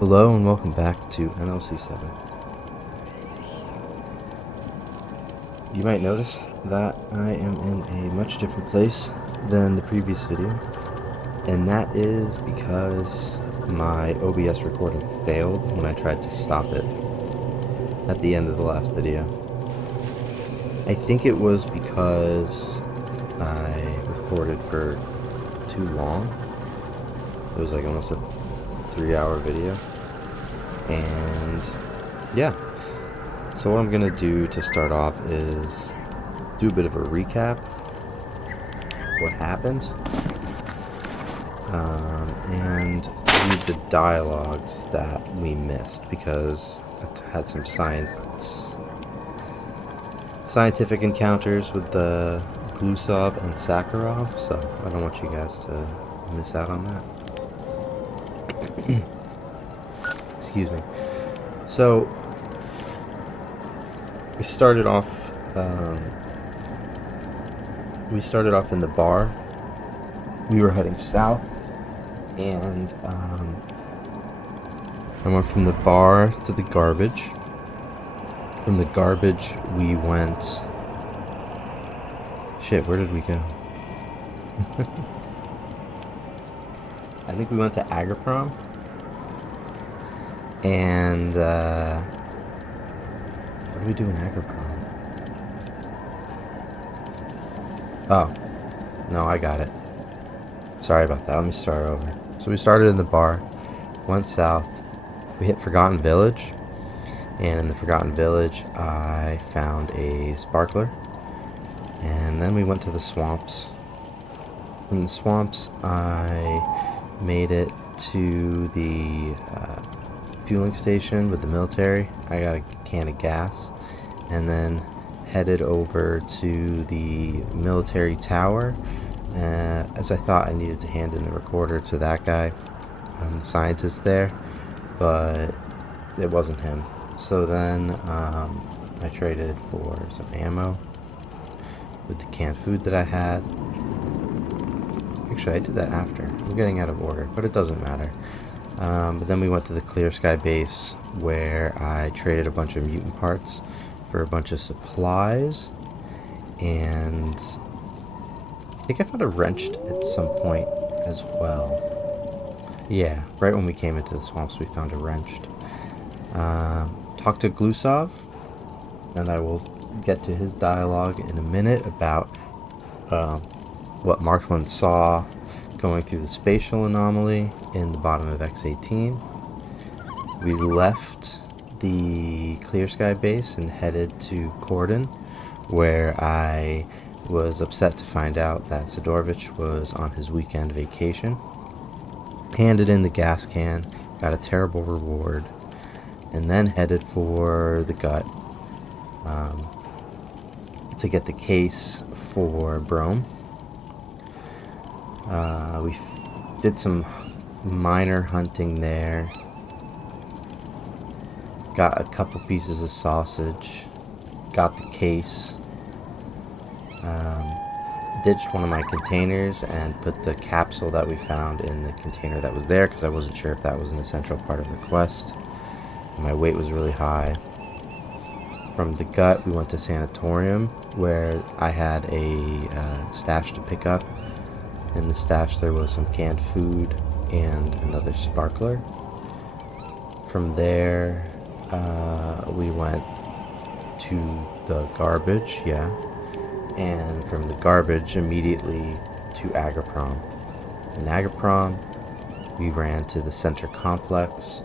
Hello and welcome back to NLC7. You might notice that I am in a much different place than the previous video, and that is because my OBS recording failed when I tried to stop it at the end of the last video. I think it was because I recorded for too long. It was like almost a 3-hour video. And yeah, so what I'm gonna do to start off is do a bit of a recap what happened, and read the dialogues that we missed because I had some scientific encounters with the Glusov and Sakharov, so I don't want you guys to miss out on that. Excuse me. So we started off in the bar. We were heading south, and I went from the bar to the garbage. From the garbage we went... Shit, where did we go? I think we went to Agroprom. And what do we do in Agroprom? Oh, no, I got it. Sorry about that. Let me start over. So we started in the bar, went south, we hit Forgotten Village, and in the Forgotten Village I found a sparkler, and then we went to the swamps. From the swamps I made it to the fueling station with the military. I got a can of gas, and then headed over to the military tower, as I thought I needed to hand in the recorder to that guy, the scientist there, but it wasn't him. So then I traded for some ammo with the canned food that I had. Actually, I did that after. I'm getting out of order, but it doesn't matter. But then we went to the Clear Sky base, where I traded a bunch of mutant parts for a bunch of supplies, and I think I found a wrench at some point as well. Yeah, right when we came into the swamps we found a wrench. Talked to Glusov, and I will get to his dialogue in a minute about what Mark 1 saw going through the spatial anomaly in the bottom of X-18. We left the Clear Sky base and headed to Cordon, where I was upset to find out that Sidorovich was on his weekend vacation. Handed in the gas can, got a terrible reward, and then headed for the gut to get the case for Brome. We did some minor hunting there. Got a couple pieces of sausage. Got the case. Ditched one of my containers and put the capsule that we found in the container that was there, because I wasn't sure if that was an essential part of the quest. My weight was really high. From the gut, we went to Sanatorium, where I had a stash to pick up. In the stash there was some canned food and another sparkler. From there we went to the garbage, and from the garbage immediately to Agroprom. In Agroprom we ran to the center complex,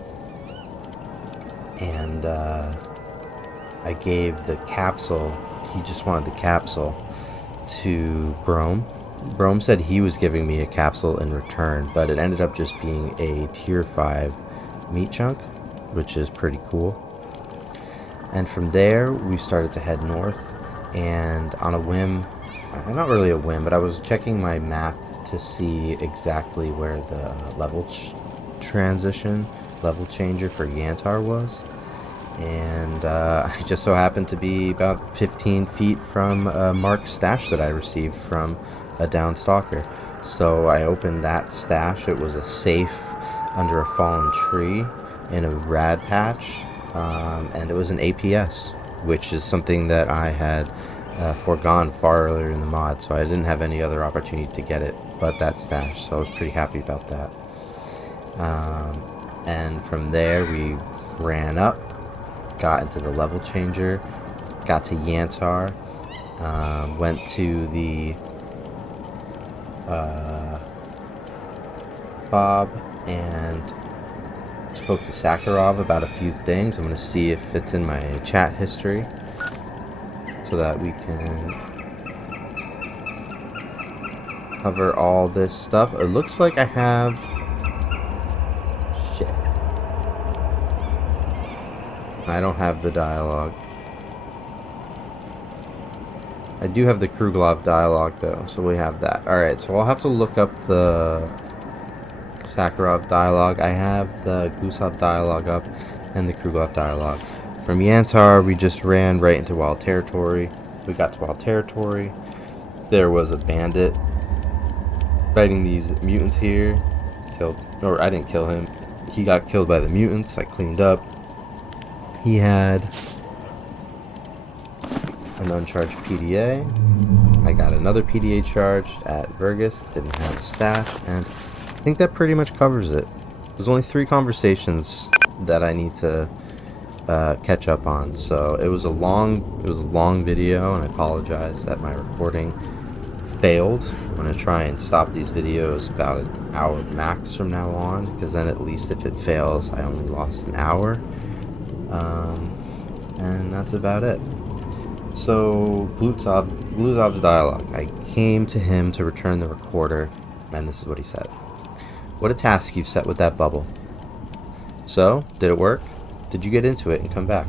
and I gave the capsule, he just wanted the capsule, to Brome. Brome said he was giving me a capsule in return, but it ended up just being a tier 5 meat chunk, which is pretty cool. And from there we started to head north, and on a whim, not really a whim, but I was checking my map to see exactly where the level changer for Yantar was, and I just so happened to be about 15 feet from Mark's stash that I received from a down stalker. So I opened that stash. It was a safe under a fallen tree in a rad patch, and it was an APS, which is something that I had foregone far earlier in the mod, so I didn't have any other opportunity to get it but that stash, so I was pretty happy about that. And from there, we ran up, got into the level changer, got to Yantar, went to the Bob, and spoke to Sakharov about a few things. I'm going to see if it's in my chat history so that we can cover all this stuff. It looks like I have... Shit. I don't have the dialogue. I do have the Kruglov dialogue, though, so we have that. Alright, so I'll have to look up the Sakharov dialogue. I have the Gusov dialogue up and the Kruglov dialogue. From Yantar, we just ran right into wild territory. We got to wild territory. There was a bandit fighting these mutants here. Killed, or I didn't kill him. He got killed by the mutants. I cleaned up. He had an uncharged PDA. I got another PDA charged at Vergus. Didn't have a stash, and I think that pretty much covers it. There's only 3 conversations that I need to catch up on. So it was a long video, and I apologize that my recording failed. I'm gonna try and stop these videos about an hour max from now on, because then at least if it fails, I only lost an hour. And that's about it. So Bluzov's dialogue. I came to him to return the recorder, and this is what he said. What a task you've set with that bubble. So, did it work? Did you get into it and come back?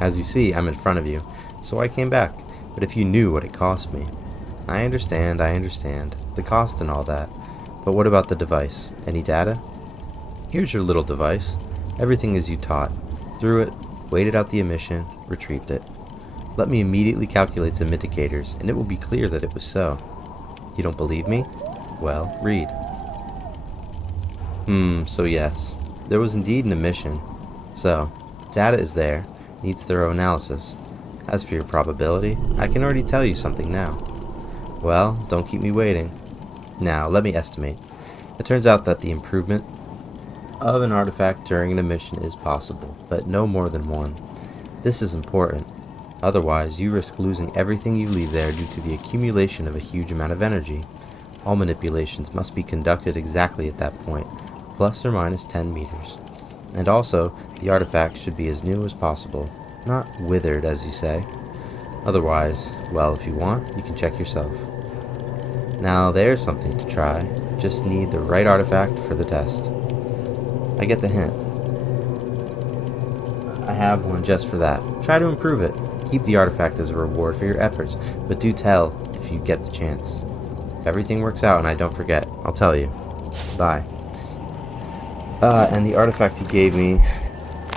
As you see, I'm in front of you, so I came back. But if you knew what it cost me. I understand. The cost and all that. But what about the device? Any data? Here's your little device. Everything as you taught. Threw it, waited out the emission, retrieved it. Let me immediately calculate some indicators, and it will be clear that it was so. You don't believe me? Well, read. So yes. There was indeed an emission. So, data is there, needs thorough analysis. As for your probability, I can already tell you something now. Well, don't keep me waiting. Now, let me estimate. It turns out that the improvement of an artifact during an emission is possible, but no more than one. This is important. Otherwise, you risk losing everything you leave there due to the accumulation of a huge amount of energy. All manipulations must be conducted exactly at that point, plus or minus 10 meters. And also, the artifact should be as new as possible, not withered, as you say. Otherwise, well, if you want, you can check yourself. Now there's something to try. Just need the right artifact for the test. I get the hint. I have one just for that. Try to improve it. Keep the artifact as a reward for your efforts, but do tell if you get the chance. If everything works out and I don't forget, I'll tell you. Bye. And the artifact he gave me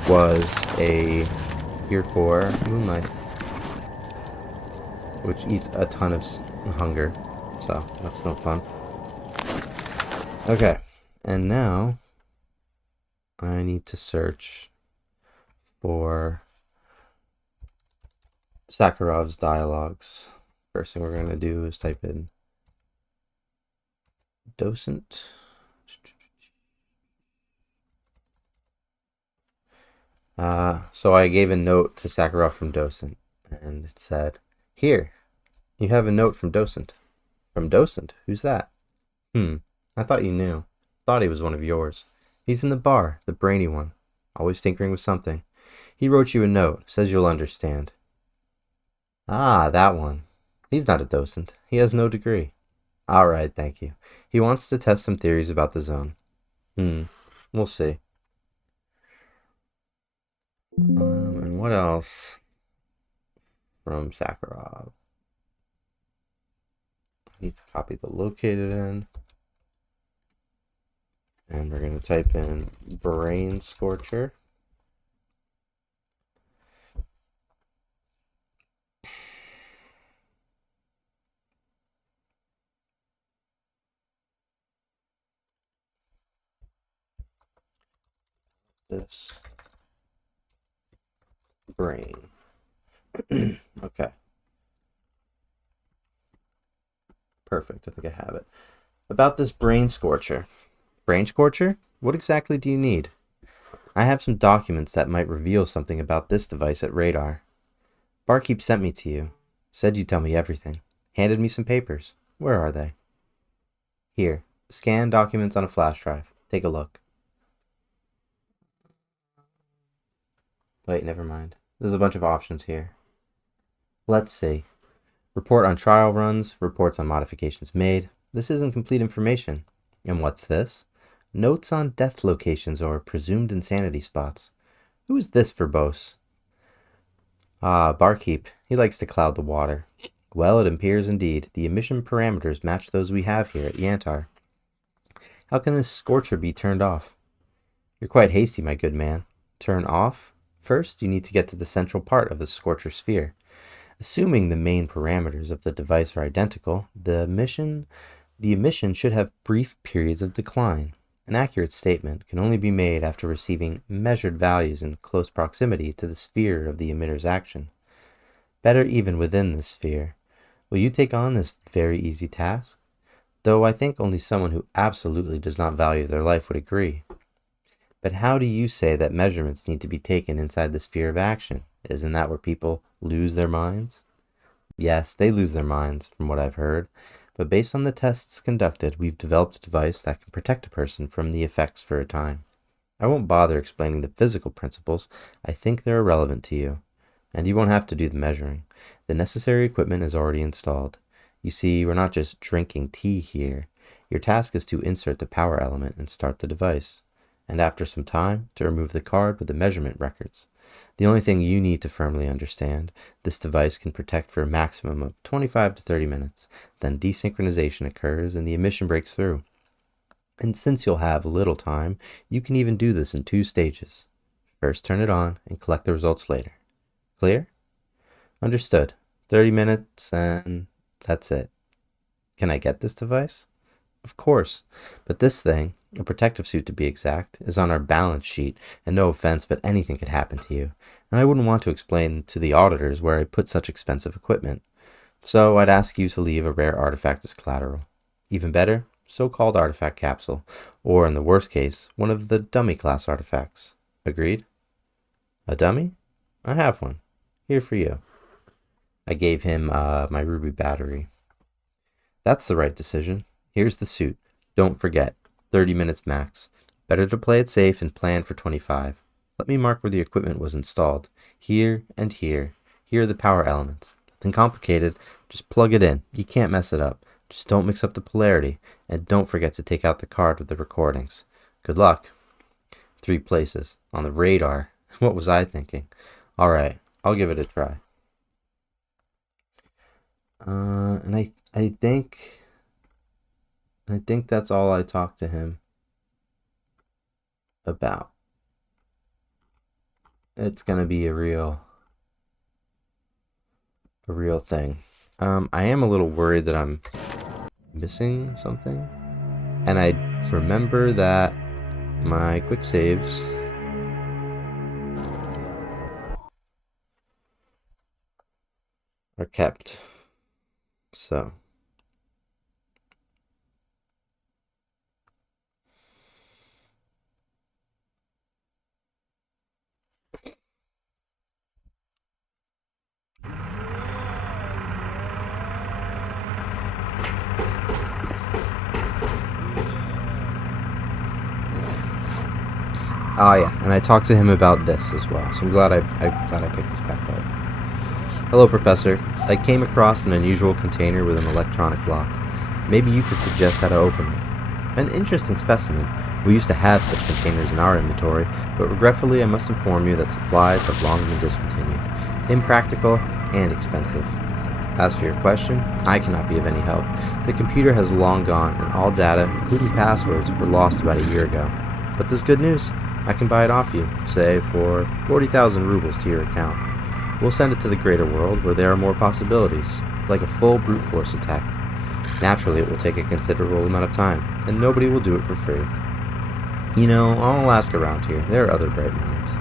was a Tier 4 Moonlight, which eats a ton of hunger, so that's no fun. Okay, and now I need to search for Sakharov's dialogues. First thing we're going to do is type in docent. So I gave a note to Sakharov from docent, and it said, "Here, you have a note from docent." From docent? Who's that? I thought you knew. Thought he was one of yours. He's in the bar, the brainy one. Always tinkering with something. He wrote you a note, says you'll understand. Ah, that one. He's not a docent. He has no degree. All right, thank you. He wants to test some theories about the zone. We'll see. And what else from Sakharov? I need to copy the located in. And we're going to type in brain scorcher. this brain. Okay. Perfect. I think I have it. About this brain scorcher. Brain scorcher? What exactly do you need? I have some documents that might reveal something about this device at Radar. Barkeep sent me to you. Said you'd tell me everything. Handed me some papers. Where are they? Here. Scan documents on a flash drive. Take a look. Wait, never mind. There's a bunch of options here. Let's see. Report on trial runs, reports on modifications made. This isn't complete information. And what's this? Notes on death locations or presumed insanity spots. Who is this verbose? Ah, Barkeep. He likes to cloud the water. Well, it appears indeed. The emission parameters match those we have here at Yantar. How can this scorcher be turned off? You're quite hasty, my good man. Turn off? First, you need to get to the central part of the scorcher sphere. Assuming the main parameters of the device are identical, the emission should have brief periods of decline. An accurate statement can only be made after receiving measured values in close proximity to the sphere of the emitter's action. Better even within this sphere. Will you take on this very easy task? Though I think only someone who absolutely does not value their life would agree. But how do you say that measurements need to be taken inside the sphere of action? Isn't that where people lose their minds? Yes, they lose their minds, from what I've heard. But based on the tests conducted, we've developed a device that can protect a person from the effects for a time. I won't bother explaining the physical principles. I think they're irrelevant to you. And you won't have to do the measuring. The necessary equipment is already installed. You see, we're not just drinking tea here. Your task is to insert the power element and start the device. And after some time, to remove the card with the measurement records. The only thing you need to firmly understand, this device can protect for a maximum of 25 to 30 minutes. Then desynchronization occurs and the emission breaks through. And since you'll have little time, you can even do this in 2 stages. First turn it on and collect the results later. Clear? Understood. 30 minutes and that's it. Can I get this device? Of course, but this thing, a protective suit to be exact, is on our balance sheet, and no offense, but anything could happen to you, and I wouldn't want to explain to the auditors where I put such expensive equipment. So I'd ask you to leave a rare artifact as collateral. Even better, so-called artifact capsule, or in the worst case, one of the dummy class artifacts. Agreed? A dummy? I have one. Here for you. I gave him my ruby battery. That's the right decision. Here's the suit. Don't forget, 30 minutes max. Better to play it safe and plan for 25. Let me mark where the equipment was installed. Here and here. Here are the power elements. Nothing complicated. Just plug it in. You can't mess it up. Just don't mix up the polarity. And don't forget to take out the card with the recordings. Good luck. 3 places. On the radar. What was I thinking? Alright, I'll give it a try. And I think that's all I talked to him about. It's gonna be a real thing. I am a little worried that I'm missing something, and I remember that my quick saves are kept. So oh yeah, and I talked to him about this as well, so I'm glad I picked this back up. Hello, Professor. I came across an unusual container with an electronic lock. Maybe you could suggest how to open it. An interesting specimen. We used to have such containers in our inventory, but regretfully I must inform you that supplies have long been discontinued. Impractical and expensive. As for your question, I cannot be of any help. The computer has long gone, and all data, including passwords, were lost about a year ago. But there's good news. I can buy it off you, say, for 40,000 rubles to your account. We'll send it to the greater world, where there are more possibilities, like a full brute force attack. Naturally, it will take a considerable amount of time, and nobody will do it for free. You know, I'll ask around here. There are other bright minds.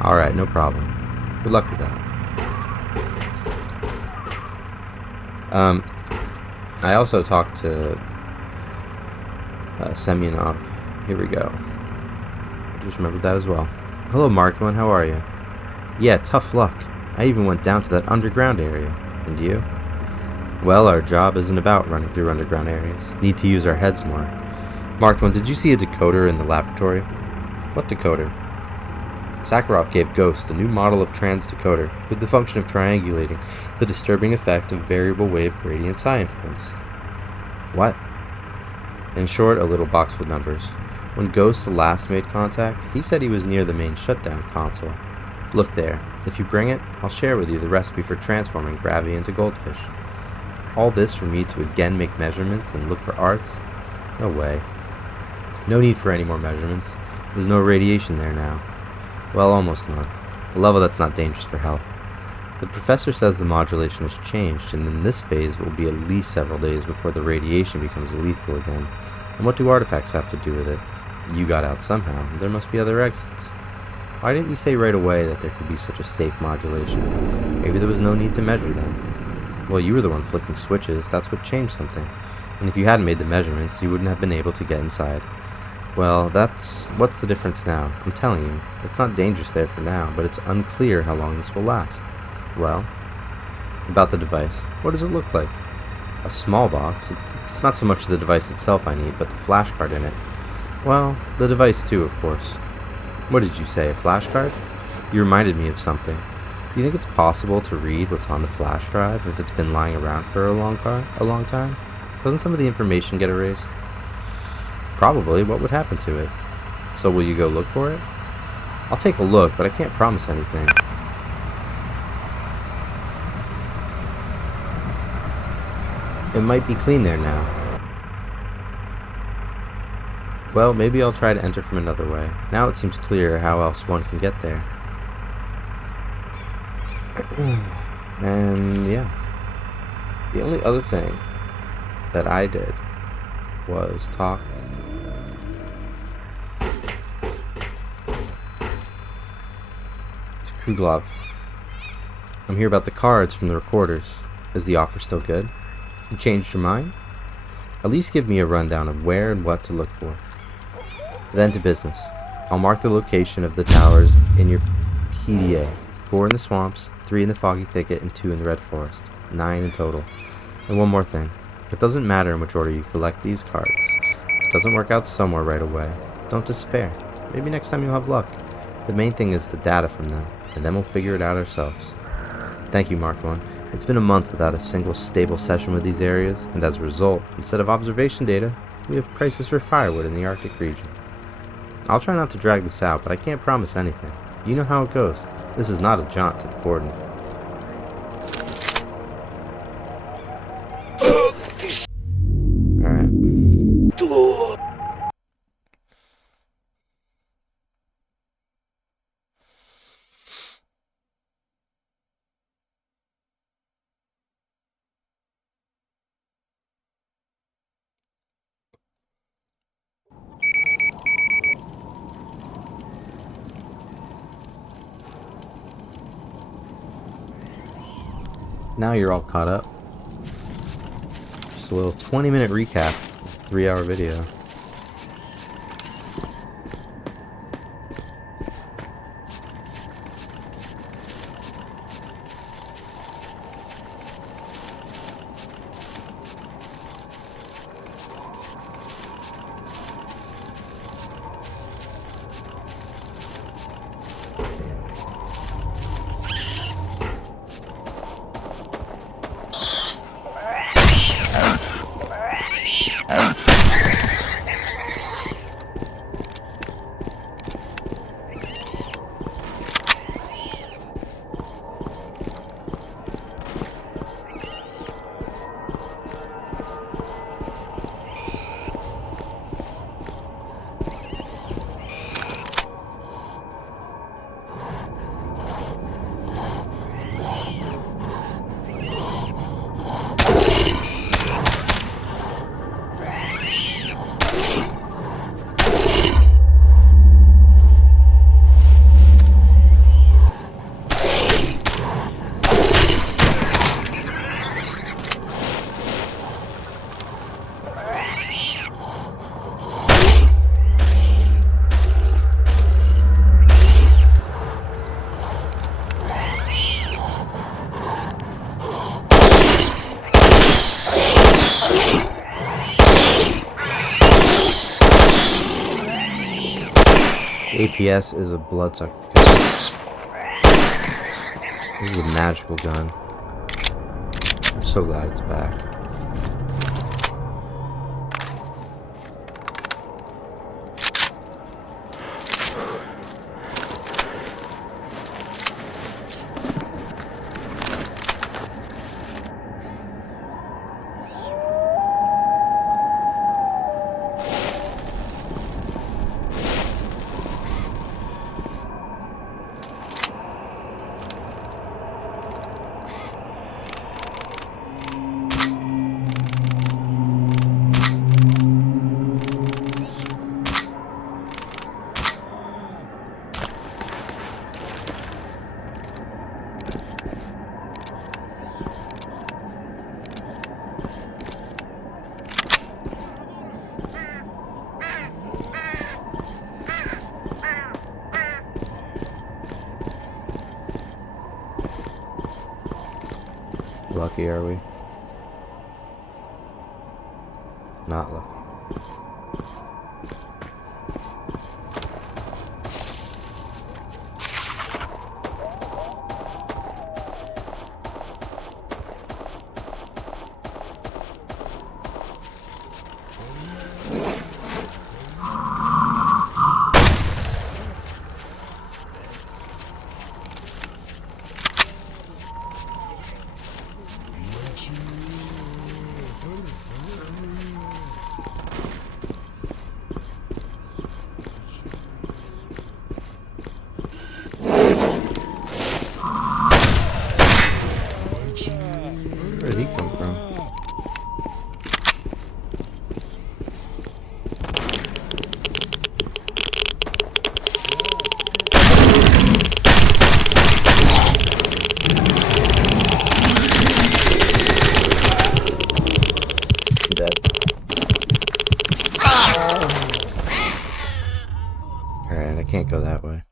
Alright, no problem. Good luck with that. I also talked to Semyonov. Here we go. I just remembered that as well. Hello, Marked One. How are you? Yeah, tough luck. I even went down to that underground area. And you? Well, our job isn't about running through underground areas. Need to use our heads more. Marked One, did you see a decoder in the laboratory? What decoder? Sakharov gave Ghost a new model of trans-decoder with the function of triangulating the disturbing effect of variable wave gradient psi influence. What? In short, a little box with numbers. When Ghost last made contact, he said he was near the main shutdown console. Look there. If you bring it, I'll share with you the recipe for transforming gravity into goldfish. All this for me to again make measurements and look for arts? No way. No need for any more measurements. There's no radiation there now. Well, almost none. A level that's not dangerous for health. The professor says the modulation has changed, and in this phase it will be at least several days before the radiation becomes lethal again. And what do artifacts have to do with it? You got out somehow. There must be other exits. Why didn't you say right away that there could be such a safe modulation? Maybe there was no need to measure then. Well, you were the one flicking switches. That's what changed something. And if you hadn't made the measurements, you wouldn't have been able to get inside. Well, what's the difference now? I'm telling you, it's not dangerous there for now, but it's unclear how long this will last. Well, about the device, what does it look like? A small box. It's not so much the device itself I need, but the flash card in it. Well, the device too, of course. What did you say, a flash card? You reminded me of something. Do you think it's possible to read what's on the flash drive if it's been lying around for a long time? Doesn't some of the information get erased? Probably. What would happen to it? So will you go look for it? I'll take a look, but I can't promise anything. It might be clean there now. Well, maybe I'll try to enter from another way. Now it seems clear how else one can get there. And yeah. The only other thing that I did was talk to Kruglov. I'm here about the cards from the recorders. Is the offer still good? You changed your mind? At least give me a rundown of where and what to look for. Then to business. I'll mark the location of the towers in your PDA. 4 in the swamps, 3 in the foggy thicket, and 2 in the red forest. 9 in total. And one more thing. It doesn't matter in which order you collect these cards. If it doesn't work out somewhere right away, don't despair. Maybe next time you'll have luck. The main thing is the data from them, and then we'll figure it out ourselves. Thank you, Marked One. It's been a month without a single stable session with these areas, and as a result, instead of observation data, we have prices for firewood in the Arctic region. I'll try not to drag this out, but I can't promise anything. You know how it goes. This is not a jaunt to the coordinate. Alright. Now you're all caught up. Just a little 20-minute recap, 3-hour video. APS is a bloodsucker. This is a magical gun. I'm so glad it's back. Lucky, are we? Not lucky. Where did he come from? I'm dead. Alright, I can't go that way.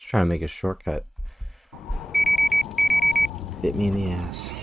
Trying to make a shortcut. Bit me in the ass.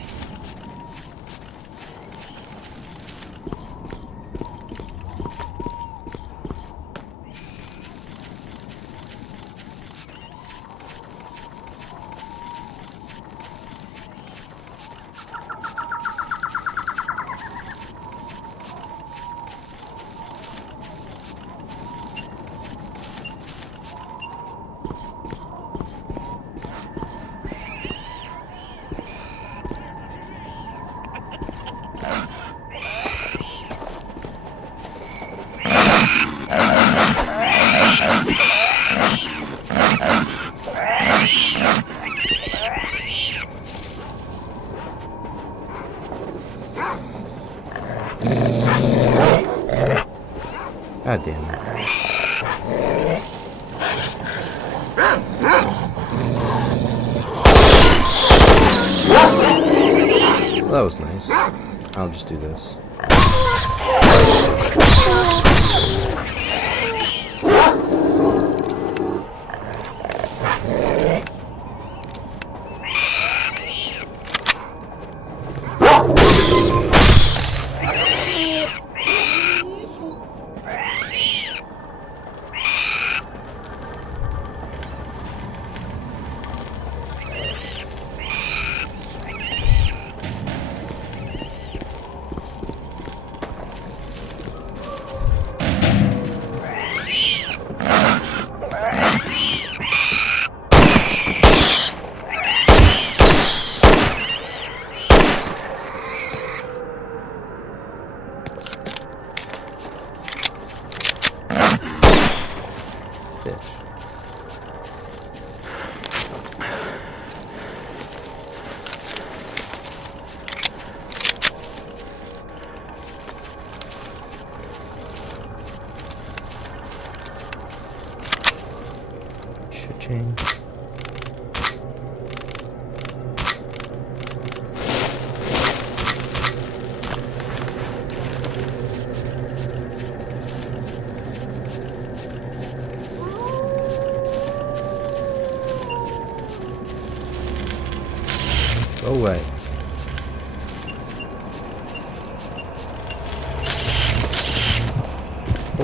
God damn it. Well, that was nice. I'll just do this. Cha-ching. Go away.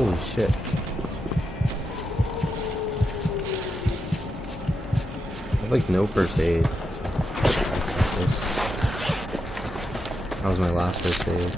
Holy shit. I have like no first aid. That was my last first aid.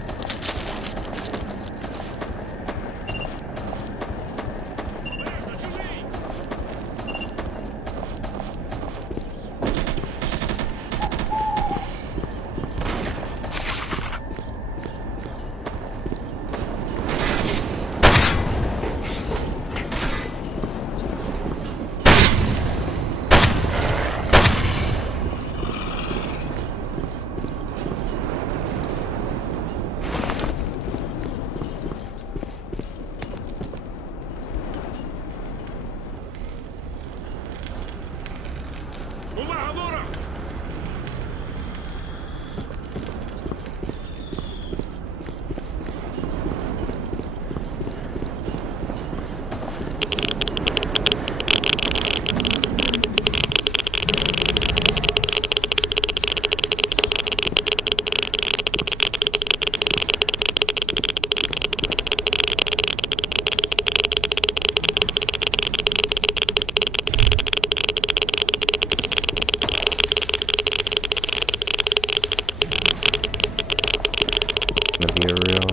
Gonna be a real.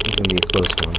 It's gonna be a close one.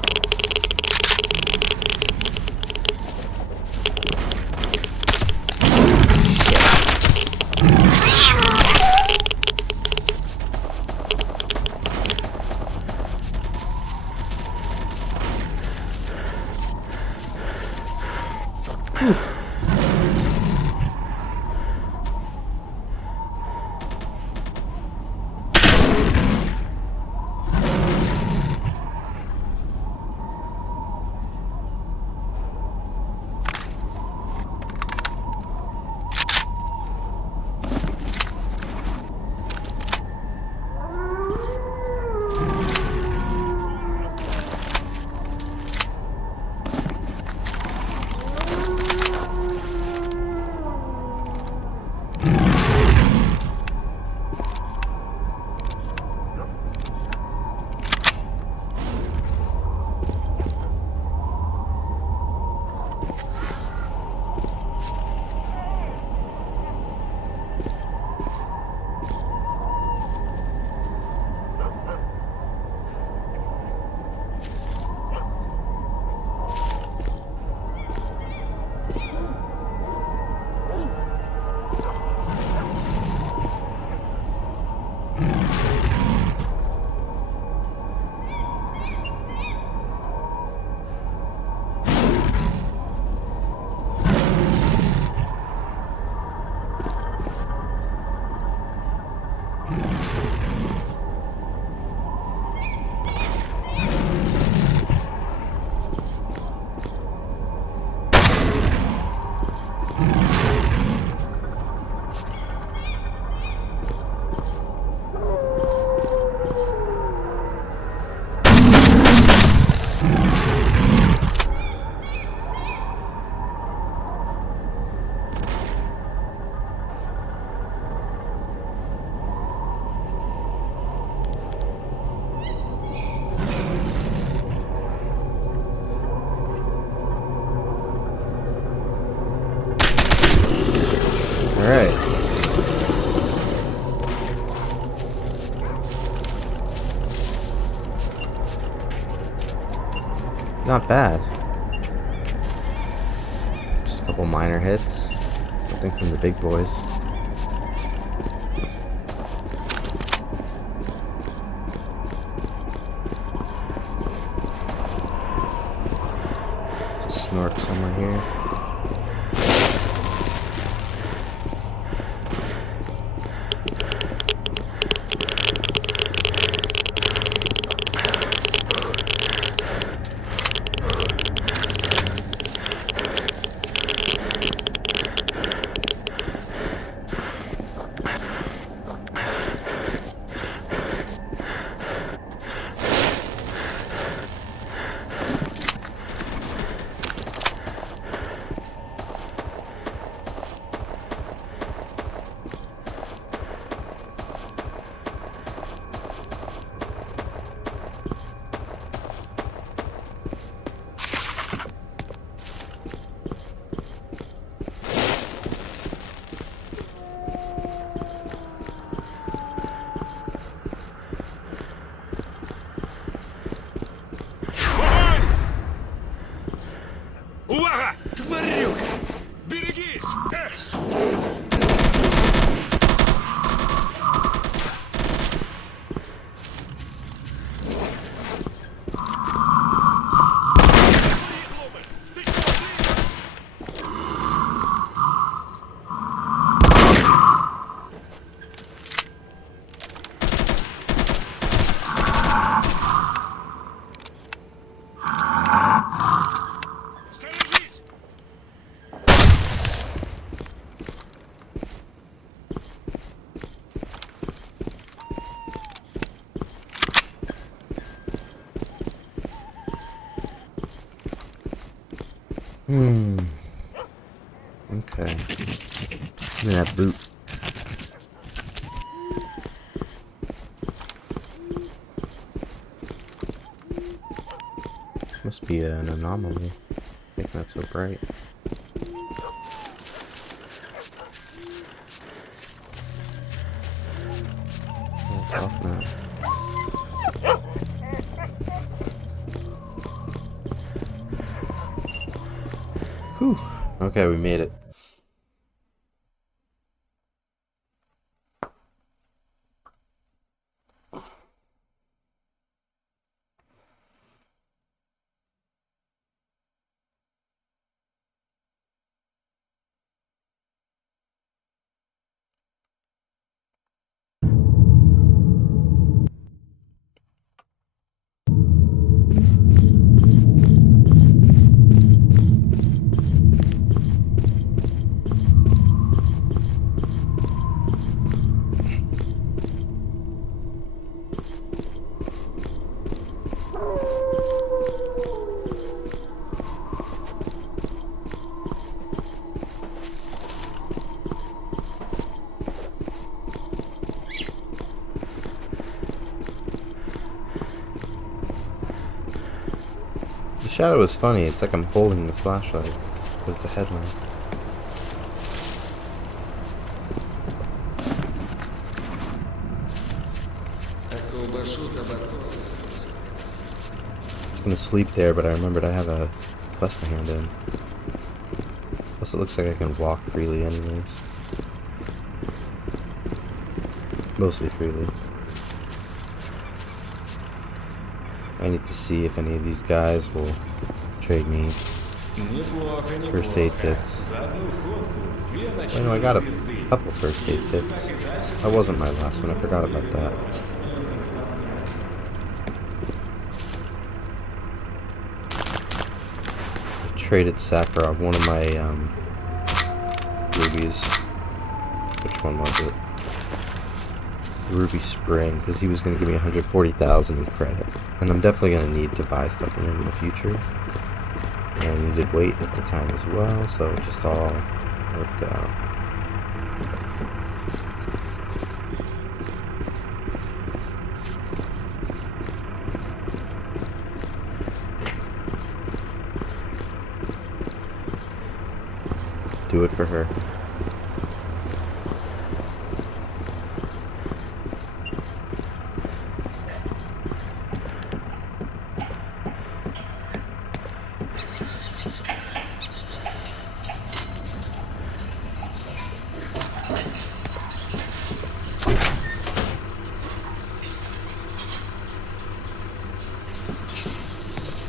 Alright. Not bad. Just a couple minor hits. Nothing from the big boys. It's a snork somewhere here. Hmm. Okay. Give me that boot. Must be an anomaly. Making that so bright. Oh, it's off now. Whew. Okay, we made it. The shadow is funny. It's like I'm holding the flashlight, but it's a headlamp. I was gonna sleep there, but I remembered I have a quest to hand in. Plus, it looks like I can walk freely, anyways. Mostly freely. I need to see if any of these guys will trade me first aid kits. I know I got a couple first aid kits. That wasn't my last one. I forgot about that. I traded Sakharov one of my rubies. Which one was it? Ruby Spring, because he was going to give me 140,000 in credit. And I'm definitely going to need to buy stuff from him in the future. And I needed weight at the time as well, so it just all worked out. Do it for her.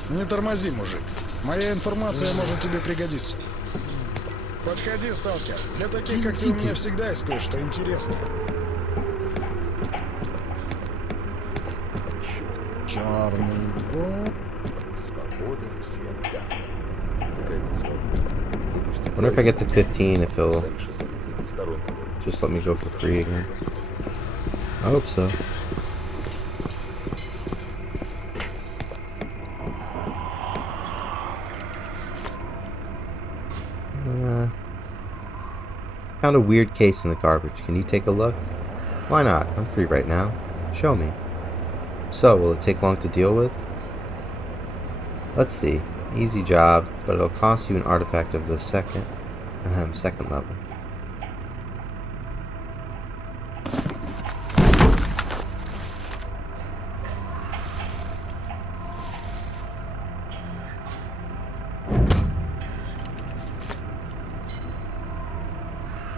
Не тормози, мужик. Моя информация может тебе пригодиться. Подходи, сталкер. Для таких, как ты, у меня всегда есть кое-что интересное. Черный год. I wonder if I get to 15, if he'll just let me go for free again. I hope so. Found a weird case in the garbage. Can you take a look? Why not? I'm free right now. Show me. So, will it take long to deal with? Let's see. Easy job, but it'll cost you an artifact of the second level.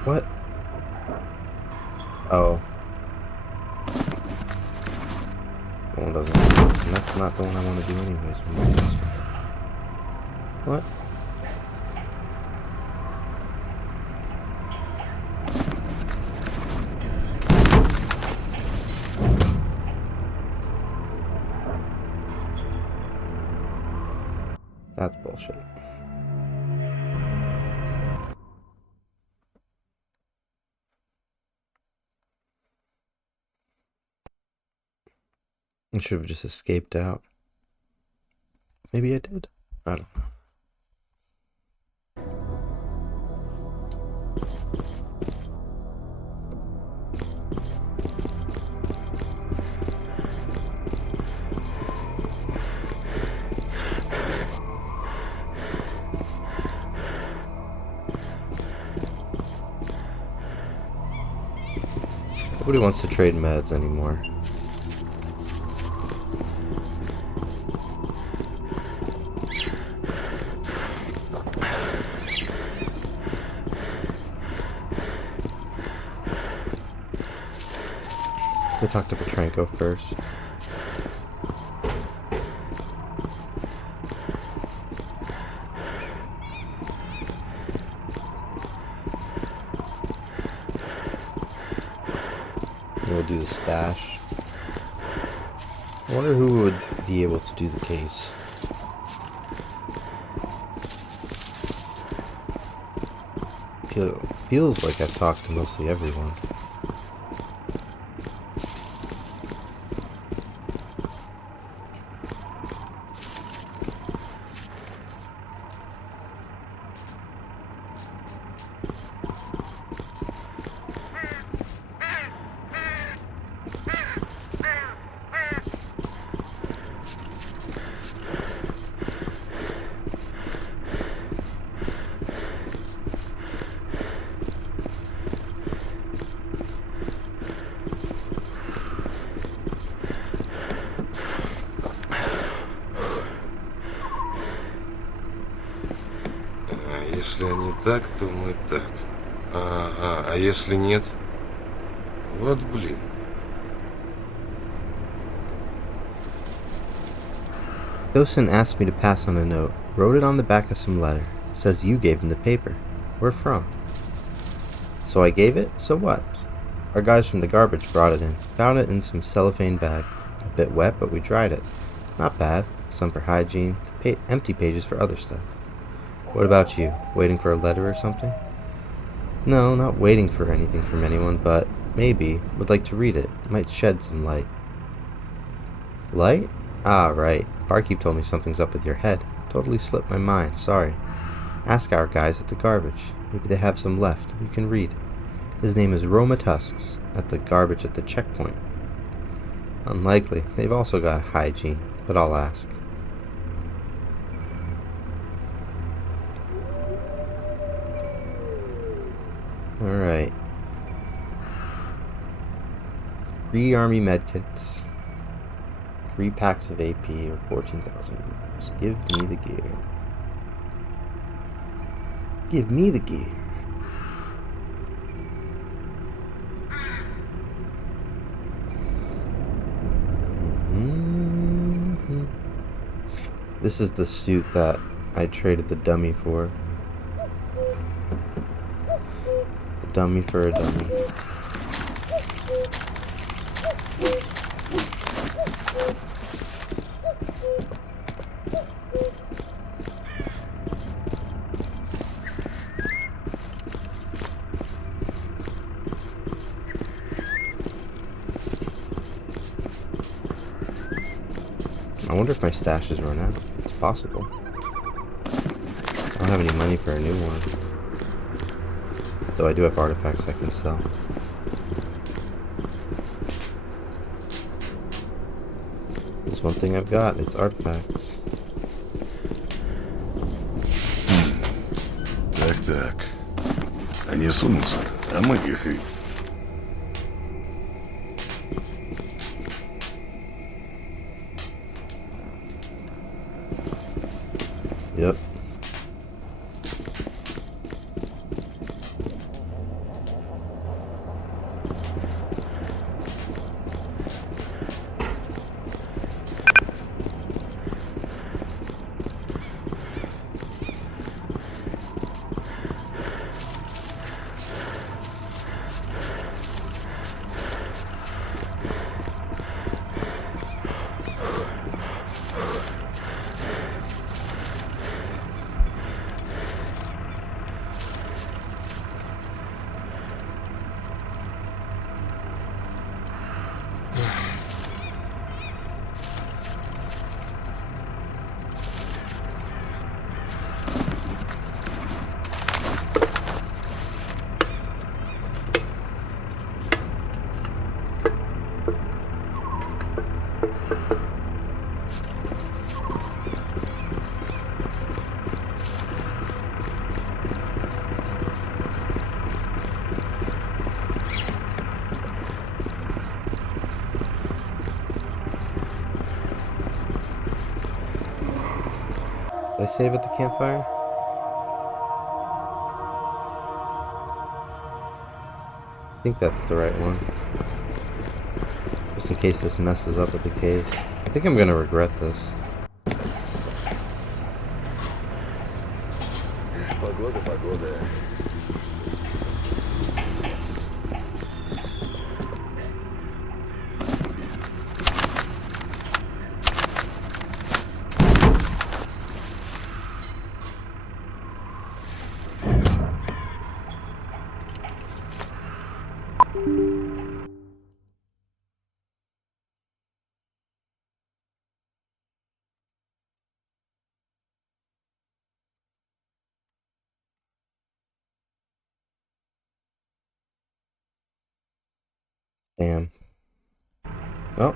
What? Oh. That one doesn't work. And that's not the one I want to do anyways. What? That's bullshit. I should have just escaped out. Maybe I did. I don't know. Nobody wants to trade meds anymore. We'll talk to Petrenko first. We'll do the stash. I wonder who would be able to do the case. Feels like I've talked to mostly everyone. Если они так, то мы так. А если нет? Вот блин. Dosen asked me to pass on a note. Wrote it on the back of some letter. Says you gave him the paper. Where from? So I gave it? So what? Our guys from the garbage brought it in. Found it in some cellophane bag. A bit wet, but we dried it. Not bad. Some for hygiene. Empty pages for other stuff. What about you? Waiting for a letter or something? No, not waiting for anything from anyone, but maybe would like to read it. Might shed some light. Light? Ah, right. Barkeep told me something's up with your head. Totally slipped my mind. Sorry. Ask our guys at the garbage. Maybe they have some left. You can read. His name is Roma Tusks. At the garbage at the checkpoint. Unlikely. They've also got hygiene, but I'll ask. Alright. 3 army medkits. 3 packs of AP or 14,000 rupees. Give me the gear. Give me the gear. This is the suit that I traded the dummy for. The dummy for a dummy. I wonder if my stash has run out. It's possible. I don't have any money for a new one. Though I do have artifacts I can sell. There's one thing I've got, it's artifacts. Так. Они сунутся, а мы их и... Yep. save at the campfire? I think that's the right one. Just in case this messes up at the case. I think I'm gonna regret this. Погода. Damn. Oh.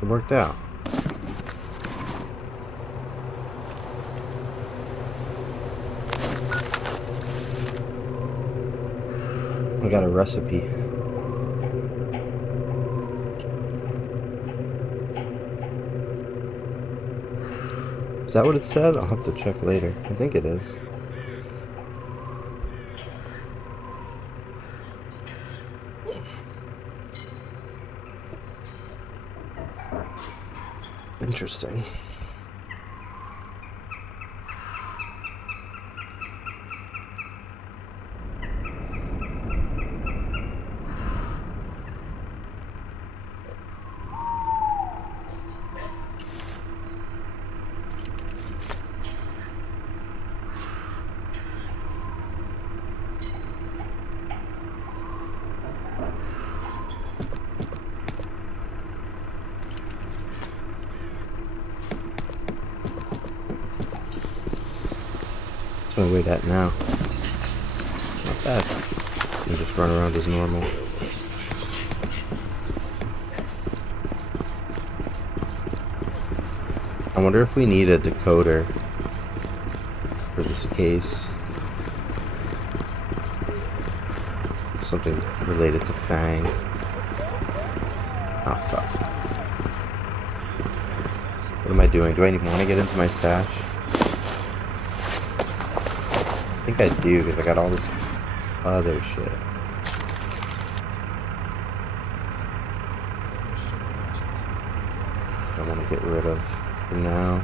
It worked out. I got a recipe. Is that what it said? I'll have to check later. I think it is. Interesting. What's my weight at now? Not bad. You just run around as normal. I wonder if we need a decoder for this case. Something related to Fang. Oh fuck. What am I doing? Do I even want to get into my stash? I think I do, because I got all this other shit. I want to get rid of for now.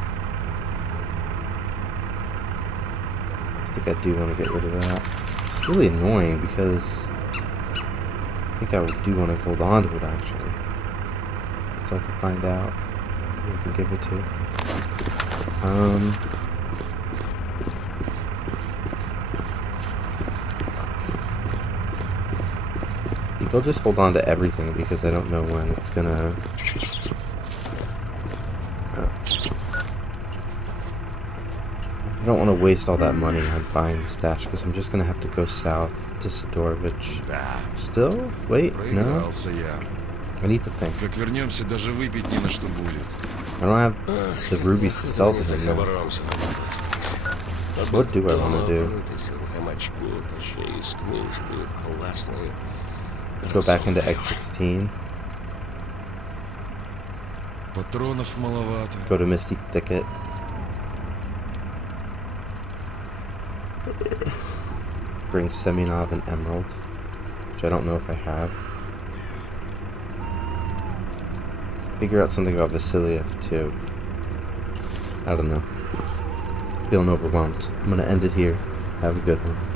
I think I do want to get rid of that. It's really annoying because I think I do want to hold on to it actually. Until I can find out who I can give it to. I'll just hold on to everything because I don't know when it's gonna... I don't want to waste all that money on buying the stash because I'm just gonna have to go south to Sidorovich. Да, Still? Wait, no? проигрался я. I need to think. Как вернемся, даже выпить ни на что будет. I don't have the rubies to sell to him now. What do I want to do? Go back into X16. Патронов маловато. Go to Misty Thicket. Bring Seminov and Emerald, which I don't know if I have. Figure out something about Vasiliev too. I don't know. Feeling overwhelmed. I'm gonna end it here. Have a good one.